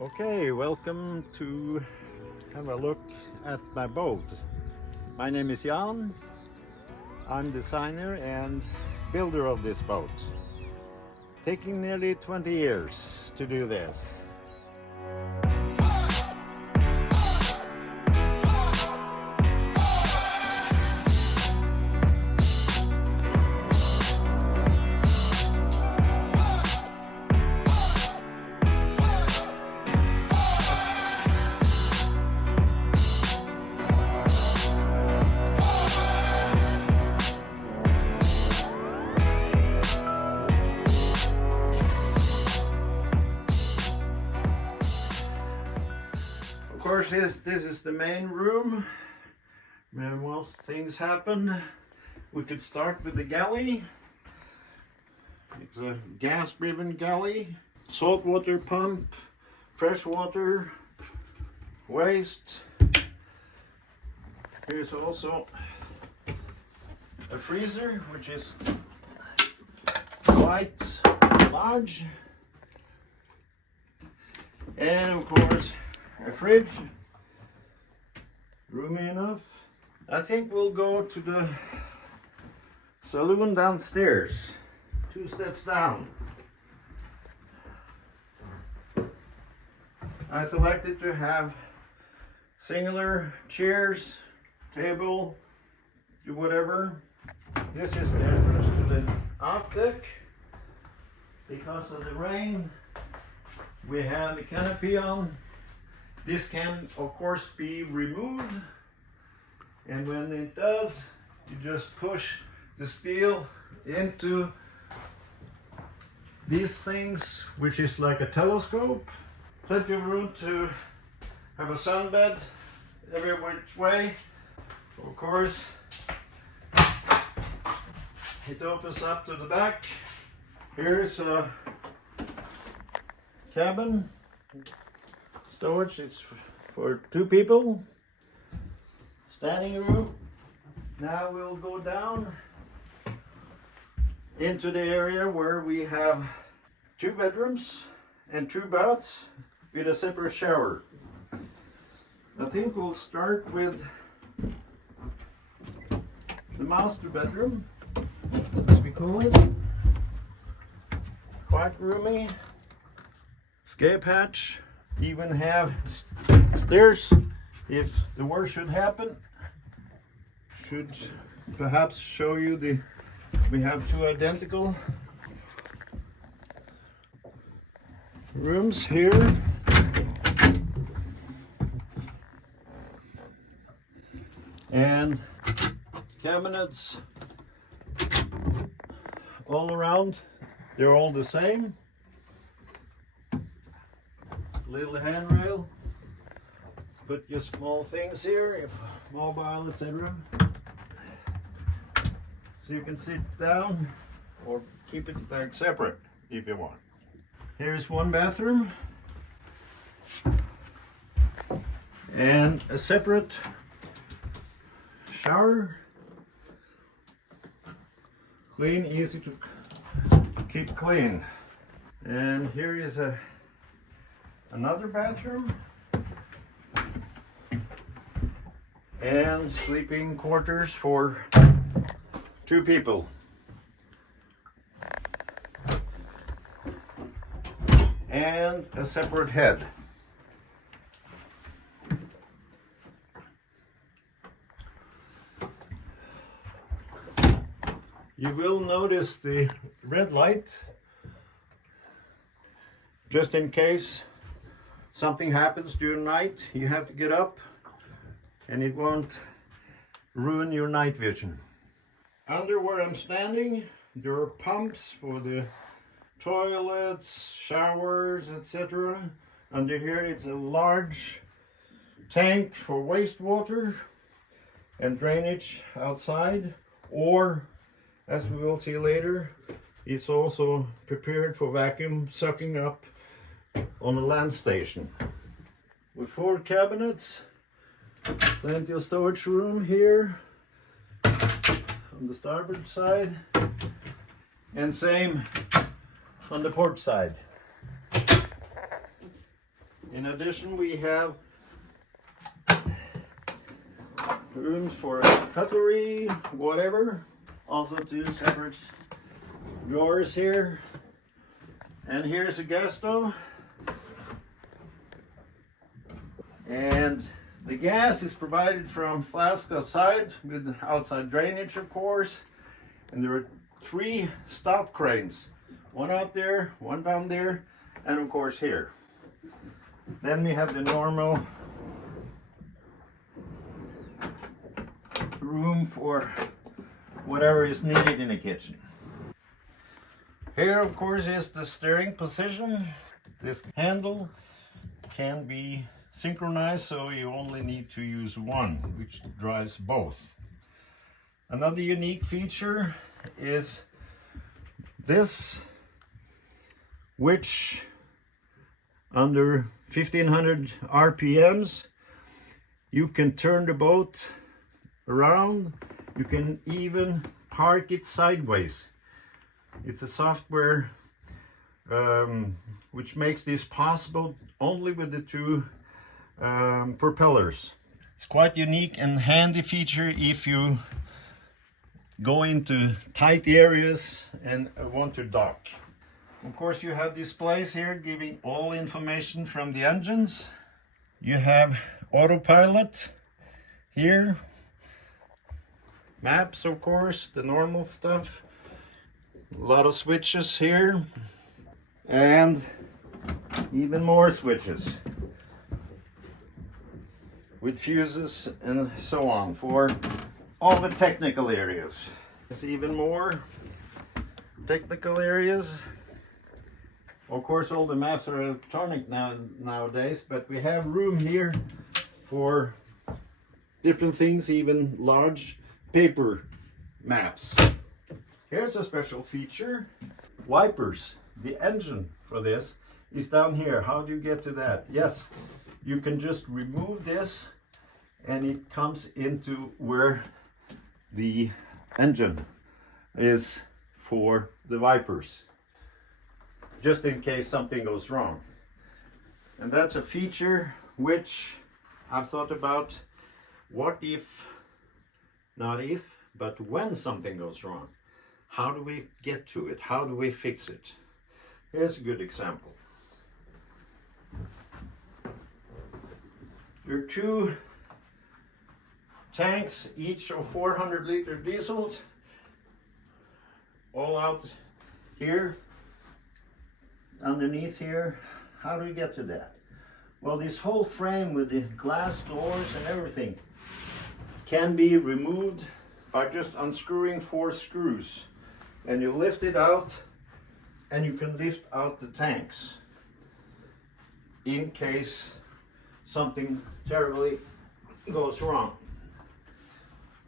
Okay, welcome to have a look at my boat. My name is Jan. I'm designer and builder of this boat. Taking nearly 20 years to do this. Of course, this is the main room where most things happen. We could start with the galley. It's a gas-driven galley, saltwater pump, fresh water, waste. Here's also a freezer, which is quite large, and of course a fridge, roomy enough. I think we'll go to the saloon downstairs, 2 steps down. I selected to have singular chairs, table, do whatever. This is the entrance to the aft deck. Because of the rain, we have the canopy on. This can of course be removed, and when it does, you just push the steel into these things, which is like a telescope. Plenty of room to have a sunbed every which way. Of course, it opens up to the back. Here's a cabin storage. It's for 2 people. Standing room. Now we'll go down into the area where we have 2 bedrooms and 2 baths with a separate shower. I think we'll start with the master bedroom, as we call it. Quite roomy, escape hatch, even have stairs if the worst should happen. Should perhaps show you we have 2 identical rooms here. And cabinets all around. They're all the same. Little handrail. Put your small things here, if mobile, etc. So you can sit down or keep it like separate if you want. Here's 1 bathroom and a separate shower. Clean, easy to keep clean. And here is another bathroom and sleeping quarters for 2 people. And a separate head. You will notice the red light, just in case something happens during the night. You have to get up and it won't ruin your night vision. Under where I'm standing, there are pumps for the toilets, showers, etc. Under here it's a large tank for wastewater and drainage outside, or as we will see later, it's also prepared for vacuum sucking up on the land station. With 4 cabinets, plenty of storage room here on the starboard side, and same on the port side. In addition, we have rooms for cutlery, whatever. Also 2 separate drawers here. And here's a gas stove. And the gas is provided from flask outside with outside drainage, of course. And there are 3 stop cranes. One out there, one down there, and of course here. Then we have the normal room for whatever is needed in the kitchen. Here, of course, is the steering position. This handle can be synchronized, so you only need to use one, which drives both. Another unique feature is this, which under 1500 RPMs you can turn the boat around. You can even park it sideways. It's a software which makes this possible only with the 2 propellers. It's quite unique and handy feature if you go into tight areas and want to dock. Of course, you have displays here giving all information from the engines. You have autopilot here, maps, of course, the normal stuff, a lot of switches here, and even more switches with fuses and so on for all the technical areas. There's even more technical areas. Of course, all the maps are electronic nowadays, but we have room here for different things, even large paper maps. Here's a special feature. Wipers. The engine for this is down here. How do you get to that? Yes, you can just remove this and it comes into where the engine is for the wipers, just in case something goes wrong. And that's a feature which I've thought about. What if, not if, but when something goes wrong? How do we get to it? How do we fix it? Here's a good example. There are 2 tanks, each of 400-liter diesels, all out here, underneath here. How do we get to that? Well, this whole frame with the glass doors and everything can be removed by just unscrewing 4 screws. And you lift it out, and you can lift out the tanks in case something terribly goes wrong.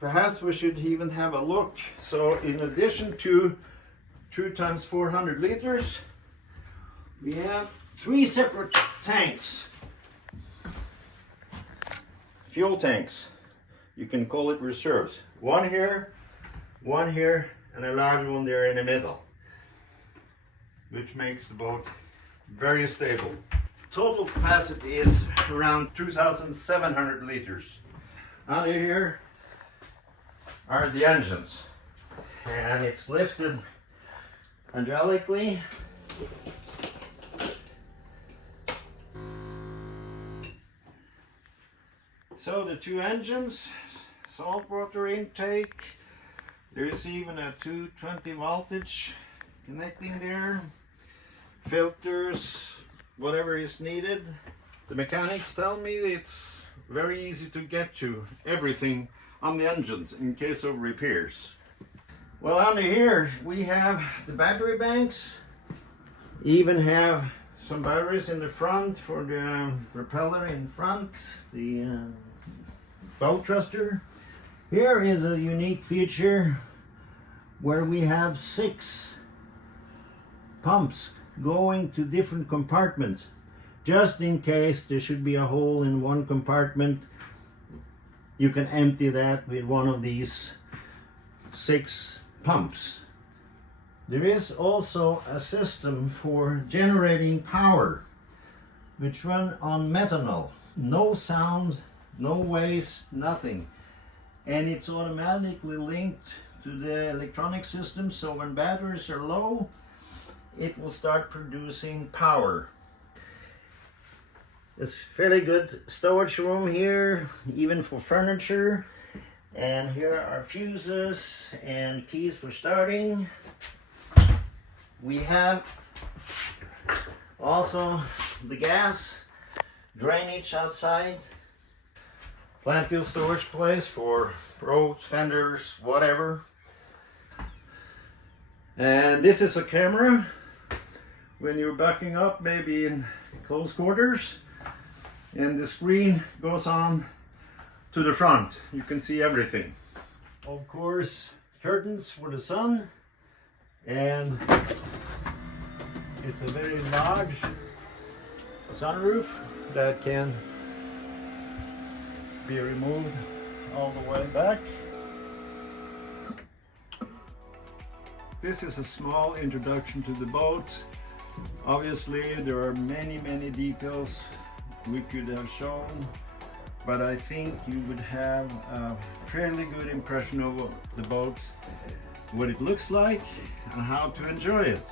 Perhaps we should even have a look. So in addition to 2 times 400 liters, we have 3 separate tanks, fuel tanks. You can call it reserves. One here, and a large one there in the middle, which makes the boat very stable. Total capacity is around 2,700 liters. Under here are the engines, and it's lifted hydraulically. So the 2 engines, saltwater intake, there's even a 220 voltage connecting there, filters, whatever is needed. The mechanics tell me it's very easy to get to everything on the engines in case of repairs. Well, under here we have the battery banks, even have some batteries in the front for the propeller in front, the bow thruster. Here is a unique feature where we have 6 pumps going to different compartments, just in case there should be a hole in one compartment. You can empty that with one of these 6 pumps. There is also a system for generating power, which run on methanol. No sound, no waste, nothing. And it's automatically linked to the electronic system, so when batteries are low, it will start producing power. It's fairly good storage room here, even for furniture. And here are fuses and keys for starting. We have also the gas drainage outside. Plenty of storage place for ropes, fenders, whatever. And this is a camera when you're backing up, maybe in close quarters, and the screen goes on to the front. You can see everything. Of course, curtains for the sun, and it's a very large sunroof that can be removed all the way back. This is a small introduction to the boat. Obviously there are many details we could have shown, but I think you would have a fairly good impression of the boat, what it looks like and how to enjoy it.